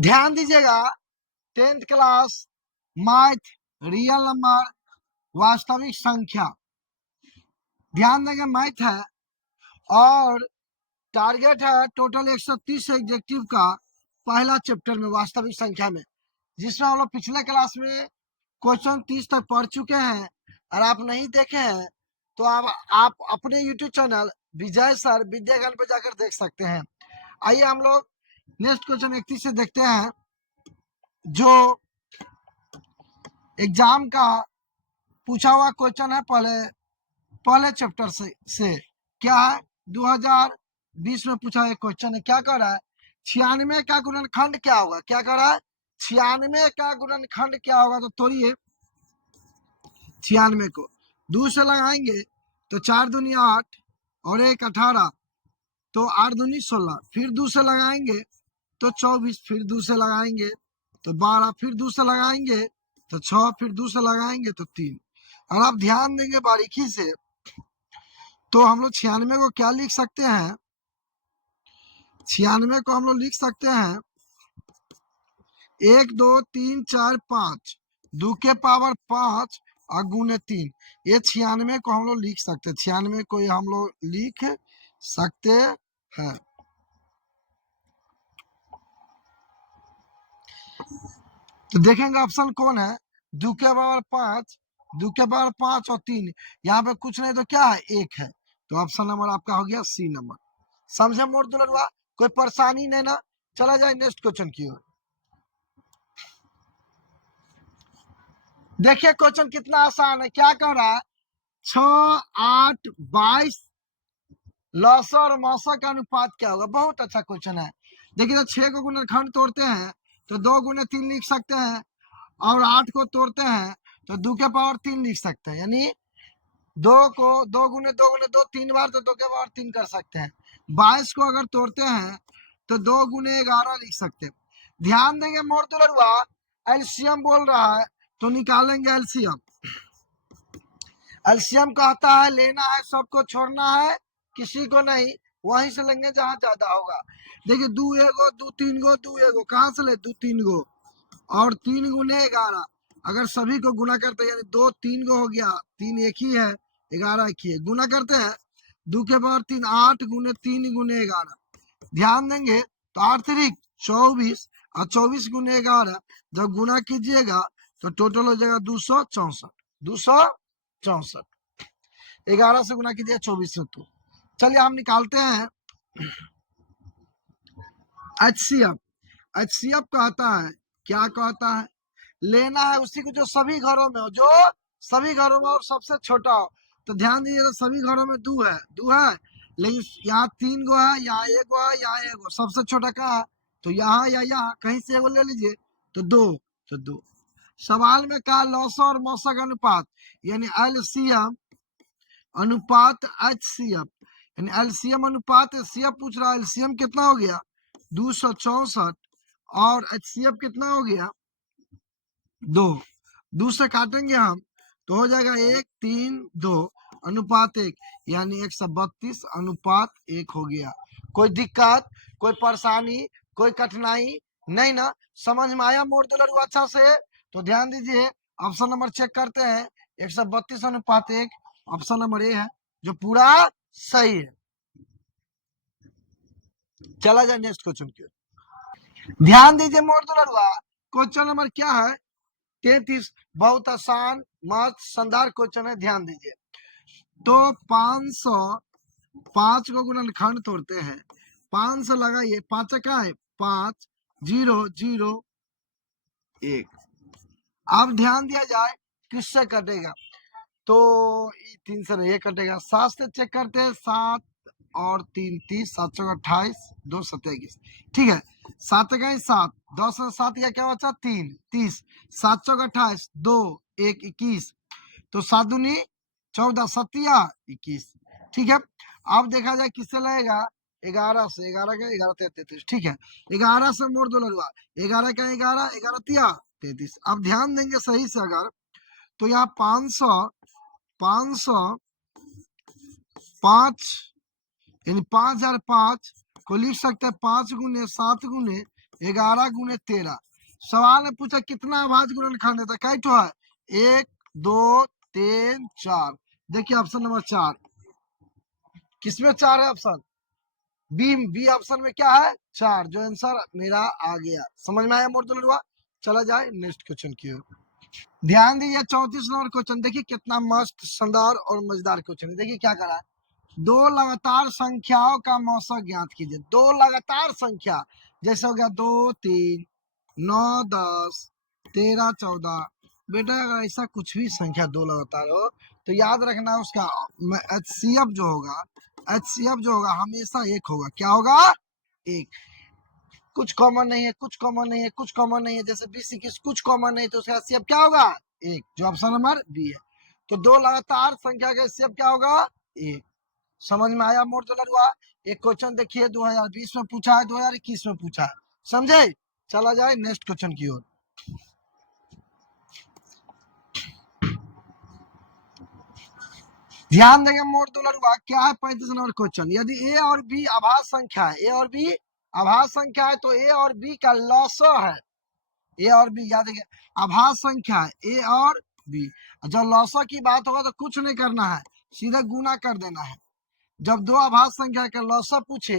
ध्यान दीजिएगा, 10th class math, real number, वास्तविक संख्या। ध्यान देंगे, मैथ है और टारगेट है टोटल 130 एग्जेक्टिव का पहला चैप्टर में वास्तविक संख्या में, जिसमें हम लोग पिछले क्लास में क्वेश्चन 30 तक पढ़ चुके हैं। और आप नहीं देखे हैं तो आप अपने यूट्यूब चैनल विजय सर विद्यागन पे जाकर देख सकते हैं। आइए हम लोग नेक्स्ट क्वेश्चन 31 से देखते हैं, जो एग्जाम का पूछा हुआ क्वेश्चन है पहले चैप्टर से क्या है, 2020 में पूछा एक क्वेश्चन है। क्या कर रहा है, 96 का गुणनखंड क्या होगा। क्या कर रहा है, 96 का गुणनखंड क्या होगा। तो तोड़िए 96 को 2 से लगाएंगे तो 4 दूनी 8 और 1 18, तो 8 दूनी 16, फिर 2 से लगाएंगे तो 24, फिर 2 से लगाएंगे तो 12, फिर 2 से लगाएंगे तो 6, फिर 2 से लगाएंगे तो 3। और आप ध्यान देंगे बारीकी से तो हम लोग 96 को क्या लिख सकते हैं, 96 को हम लोग लिख सकते हैं 1 2 3 4 5, 2 के पावर 5 और गुने 3। ये 96 को हम लोग लिख सकते हैं, 96 को हम लोग लिख सकते हैं। तो देखेंगे ऑप्शन कौन है, 2 के पावर 5, 2 के पावर 5 और 3। यहाँ पे कुछ नहीं तो क्या है, 1 है। तो ऑप्शन नंबर आपका हो गया सी नंबर। समझे मोर दुलरुआ, कोई परेशानी नहीं ना। चला जाए नेक्स्ट क्वेश्चन की ओर। देखिए क्वेश्चन कितना आसान है। क्या कर रहा है, 6 8 22 लौसा और मौसा का अनुपात क्या होगा। बहुत अच्छा क्वेश्चन है। देखिए तो 6 को गुणनखंड तोड़ते हैं तो 2 गुने 3 लिख सकते हैं, और 8 को तोड़ते हैं तो 2 के पावर 3 लिख सकते हैं। यानी 2 को 2 गुने 2 गुने 2 3 बार तो 2 के पावर 3 कर सकते हैं। 22 को अगर तोड़ते हैं तो 2 गुने 11 लिख सकते हैं। ध्यान देंगे मोर दुलरुआ, एलसीएम बोल रहा है तो निकालेंगे एलसीएम। एलसीएम कहता है लेना है सबको, छोड़ना है किसी को नहीं, वहीं से लेंगे जहां ज्यादा होगा। देखिए 2 एगो 2 3 गो 2 एगो कहां से ले, 2 3 गो और 3 गुने 11। अगर सभी को गुना करते हैं यानी 2 3 गो हो गया, 3 एक ही है, 11 एक ही है। गुना करते हैं 2 के पावर 3, 8 गुने 3 गुने 11। ध्यान देंगे तो 8 3 24 और 24 गुने 11 जब गुना कीजिएगा तो टोटल हो जाएगा 264। 264 11 से गुना कीजिए 24 से। तो चलिए हम निकालते हैं एचसीएफ। एचसीएफ कहता है, क्या कहता है, लेना है उसी को जो सभी घरों में हो, जो सभी घरों में और सबसे छोटा हो। तो ध्यान दीजिए तो सभी घरों में 2 है, 2 है, लेकिन यहाँ 3 गो है, यहाँ 1 गो है, यहाँ 1 गो। सबसे छोटा कहाँ है, तो यहाँ या यहाँ कहीं से 1 गो ले लीजिए तो 2, तो 2। सवाल में कहा लौसा और मौसा का अनुपात, यानी एलसीएम अनुपात एचसीएफ, यानी एलसीएम अनुपात एचसीएफ पूछ रहा है। एलसीएम कितना हो गया 264 और एचसीएफ कितना हो गया 2। 2 से काटेंगे हम तो हो जाएगा 1 3 2 अनुपात 1, यानी 132 अनुपात 1 हो गया। कोई दिक्कत, कोई परेशानी, कोई कठिनाई नहीं ना। समझ में आया मोर दुलरुआ अच्छा से। तो ध्यान दीजिए ऑप्शन नंबर चेक करते हैं, 132 अनुपात 1 ऑप्शन नंबर ए है जो पूरा सही है। चला जाए नेक्स्ट क्वेश्चन की। ध्यान दीजिए मोर दुलरुआ, क्वेश्चन नंबर क्या है 33। बहुत आसान मस्त शानदार क्वेश्चन है, ध्यान दीजिए। तो 505 को गुणनखंड तोड़ते हैं, 5 से लगाइए, 5 का है 5 0 0 1। अब ध्यान दिया जाए किससे कटेगा, तो 3 से नहीं कटेगा, 7 से चेक करते हैं। 7 और 3 30, 7 चौक 28, 2 27, ठीक है। 7 का 7, 10 से 7 या क्या बचा 3 30, 7 चौक 28, 2 1 21, तो 7 दूनी 14 7 21, ठीक है। अब देखा जाए किससे लगेगा, 11 से, 11 का 11 33, ठीक है। 11 से मोड़ दो लगवा, 11 का 11 11 तिया 33। अब ध्यान देंगे सही से अगर, तो यहाँ 505 यानी 5005 को लिख सकते हैं 5 गुने 7 गुने 11 गुने 13। सवाल में पूछा कितना अभाज्य गुणनखंड है, तो कई ठो है? 1 2 3 4। देखिए ऑप्शन नंबर 4, किसमें 4 है ऑप्शन? बी ऑप्शन में क्या है? 4। जो आंसर मेरा आ गया। समझ में आया मोर दुलरुआ? चला जाए नेक्स्ट क्वेश्चन की ओर। ध्यान दीजिए 34 नंबर क्वेश्चन, देखिए कितना मस्त शानदार और मजेदार क्वेश्चन है। देखिए क्या करा है, दो लगातार संख्याओं का मौसा ज्ञात कीजिए। दो लगातार संख्या, जैसे हो गया 2 3 9 10 13 14। बेटा अगर ऐसा कुछ भी संख्या दो लगातार हो तो याद रखना उसका HCF जो होगा, HCF जो होगा हमेशा एक होगा। क्या होगा? एक। कुछ कॉमन नहीं है, कुछ कॉमन नहीं है, कुछ कॉमन नहीं है, जैसे 20 21 कुछ कॉमन नहीं, तो उसका HCF क्या होगा? एक, जो ऑप्शन नंबर बी है। तो दो लगातार संख्या का HCF क्या होगा? एक। समझ में आया मोर दुलरुआ? एक क्वेश्चन देखिए 2020 में पूछा है, 2021 में पूछा है। समझे? चला जाए नेक्स्ट क्वेश्चन की ओर। ध्यान देंगे मोर दुलरुआ, क्या है 35 नंबर क्वेश्चन। यदि ए और बी आभाज्य संख्या है, ए और बी आभाज्य संख्या है, तो ए और बी का लॉसो है। ए और बी याद रखिए, आभाज्य संख्या है ए और बी। जब लॉसो की बात होगा तो कुछ नहीं करना है, सीधे गुना कर देना है। जब दो आभाज्य संख्या का लॉसो पूछे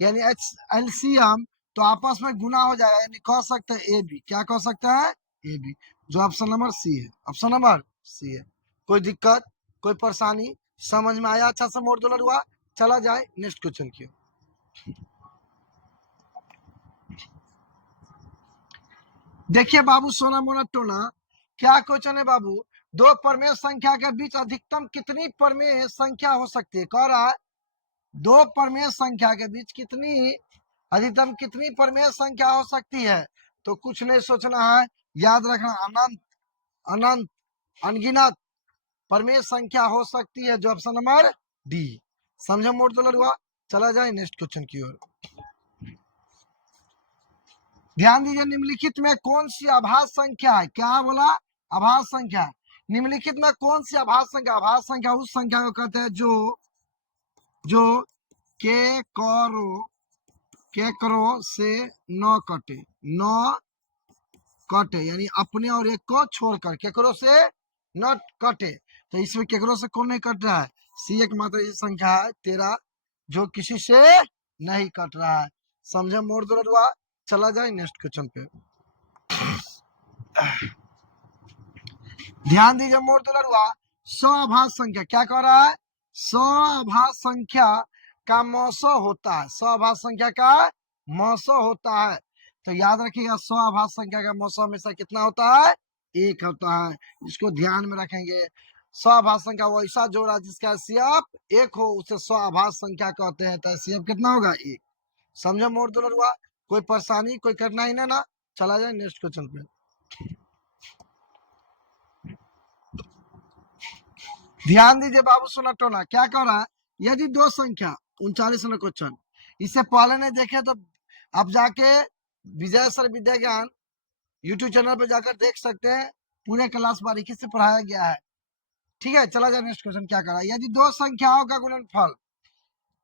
यानी एलसीएम, तो आपस में गुना हो जाएगा, यानी कह सकते हैं ए बी। क्या कह सकते हैं? ए बी, जो ऑप्शन नंबर सी है। ऑप्शन नंबर सी है। कोई दिक्कत, कोई परेशानी? समझ में आया अच्छा से मोर दुलरुआ? चला जाए नेक्स्ट क्वेश्चन की। देखिए बाबू सोना मोना टोना, क्या क्वेश्चन है बाबू? दो परमेय संख्या के बीच अधिकतम कितनी परमेय संख्या हो सकती है? कह रहा है दो परमेय संख्या के बीच कितनी अधिकतम कितनी परमेय संख्या हो सकती है? तो कुछ नहीं सोचना है, याद रखना अनंत अनंत अनगिनत परमेय संख्या हो सकती है, जो ऑप्शन नंबर डी। समझे मोर दुलरुआ? चला जाए नेक्स्ट क्वेश्चन की ओर। ध्यान दीजिए निम्नलिखित में कौन सी आभाज्य संख्या है? क्या बोला? आभाज्य संख्या। निम्नलिखित में कौन सी आभाज्य संख्या? आभाज्य संख्या उस संख्या को कहते हैं जो के करो से न कटे, न कटे, यानी अपने और एक को छोड़कर केकरो से न कटे। तो इसमें केकरो से कौन नहीं कट रहा है? सी एकमात्र ऐसी संख्या है 13 जो किसी से नहीं कट रहा है। समझे मोर दुलरुआ? चला जाए नेक्स्ट क्वेश्चन पे। ध्यान दीजिए मोर दुलरुआ, सभाज्य संख्या क्या कह रहा है? सभाज्य संख्या का मौसो होता है। सभाज्य संख्या का मौसो होता है। तो याद रखिएगा सभाज्य संख्या का मौसो हमेशा कितना होता है? एक होता है। इसको ध्यान में रखेंगे। सभाज्य संख्या वैसा जोड़ा जिसका HCF एक हो, उसे सभाज्य संख्या कहते हैं। तो HCF कितना होगा? एक। समझे मोर दुलरुआ? कोई परेशानी, कोई कठिनाई ना? चला जाए नेक्स्ट क्वेश्चन पे। ध्यान दीजिए बाबू सोना टोना, क्या कह रहा है? यदि दो संख्या 39 नंबर क्वेश्चन, इससे पहले नहीं देखे तो आप जाके विजय सर विद्या ज्ञान यूट्यूब चैनल पे जाकर देख सकते हैं। पूरे क्लास बारीकी से पढ़ाया गया है। ठीक है, चला जाए नेक्स्ट क्वेश्चन। क्या करा? यदि दो संख्याओं का गुणनफल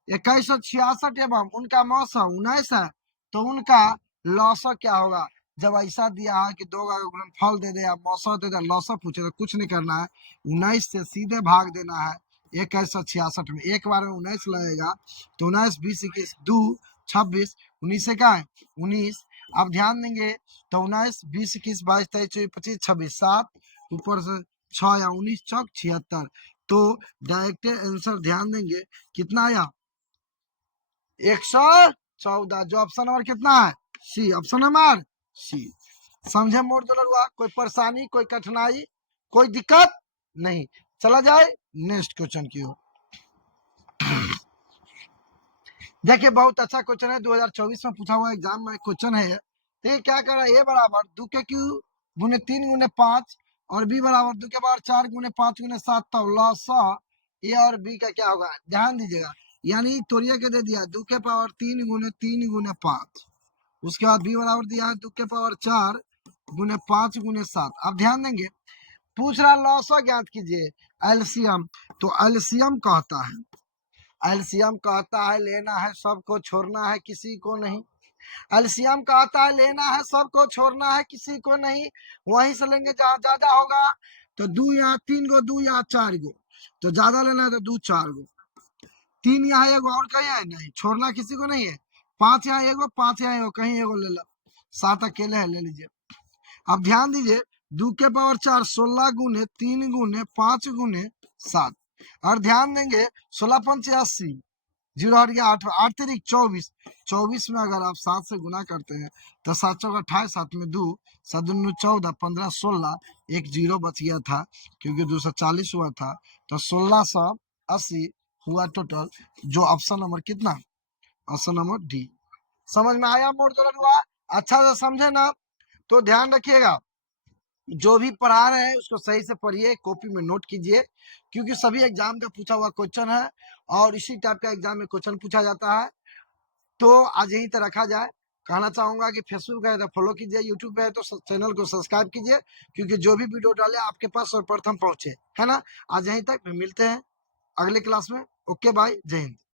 2166 एवं उनका मौसा 19 है, तो उनका लौसा क्या होगा? जब ऐसा दिया है कि दो का गुणनफल दे दे या मौसा दे दे, लौसा पूछे तो कुछ नहीं करना है, 19 से सीधे भाग देना है। 2166 में एक बार में 19 लगेगा, तो 19 20 21 2 26, 19 से क्या है? 19। अब ध्यान देंगे तो 19 20 21 22 23 24 25 26 7, ऊपर से 6 या 19 चौक 76। तो डायरेक्ट आंसर ध्यान देंगे कितना आया? 114, जो ऑप्शन नंबर कितना है? सी। Option number C. समझे मोर दुलरुआ? कोई परेशानी, कोई कठिनाई, कोई दिक्कत नहीं? चला जाए नेक्स्ट क्वेश्चन की ओर। देखिए बहुत अच्छा क्वेश्चन है, 2024 में पूछा हुआ एग्जाम में क्वेश्चन है। तो क्या कर रहा है? ए बराबर 2 के क्यू गुने 3 गुने 5 और बी बराबर 2 के पावर 4 गुने 5 गुने 7, तब लॉसा ए और बी का क्या होगा? ध्यान दीजिएगा, यानी तोड़िए के दे दिया 2 के पावर 3 गुने 5। उसके बाद बी बराबर दिया है 2 के पावर 4 गुने 5 गुने 7। अब ध्यान देंगे पूछ रहा लॉसा ज्ञात कीजिए, एलसीएम। तो एलसीएम कहता है, एलसीएम कहता है लेना है सबको, छोड़ना है किसी को नहीं। एलसीएम का आता है लेना है सबको, छोड़ना है किसी को नहीं, वहीं से लेंगे जहां ज्यादा होगा। तो दो यहाँ 3 गो, दो यहाँ 4 गो, तो ज्यादा लेना है तो दो 4 गो, 3 यहाँ एगो और कहीं है नहीं, छोड़ना किसी को नहीं है। 5 यहाँ एगो, 5 यहाँ एगो, कहीं एगो ले लो, 7 अकेले है, ले लीजिए। अब ध्यान दीजिए, 2 के पावर 4 16 गुने 3 गुने 5 गुने 7, और ध्यान देंगे 16 पंचे 80, जीरो हट गया, 8 8 तिरिक 24, 24 में अगर आप 7 से गुना करते हैं तो 7 चौका 28, 7 में 2, 7 दूनी 14, 15 16, एक जीरो बच गया था क्योंकि 240 हुआ था, तो 1680 हुआ टोटल, जो ऑप्शन नंबर कितना, ऑप्शन नंबर डी। समझ में आया मोड़ तोड़ हुआ? अच्छा से समझे ना, तो ध्यान रखिएगा, जो भी पढ़ा रहे हैं उसको सही से पढ़िए, कॉपी में नोट कीजिए, क्योंकि सभी एग्जाम का पूछा हुआ क्वेश्चन है और इसी टाइप का एग्जाम में क्वेश्चन पूछा जाता है। तो आज यहीं तक रखा जाए। कहना चाहूंगा कि फेसबुक है तो फॉलो कीजिए, यूट्यूब पे है तो चैनल को सब्सक्राइब कीजिए, क्योंकि जो भी वीडियो डाले आपके पास सर्वप्रथम पहुंचे, है ना। आज यहीं तक, मिलते हैं अगले क्लास में। ओके बाय, जय हिंद।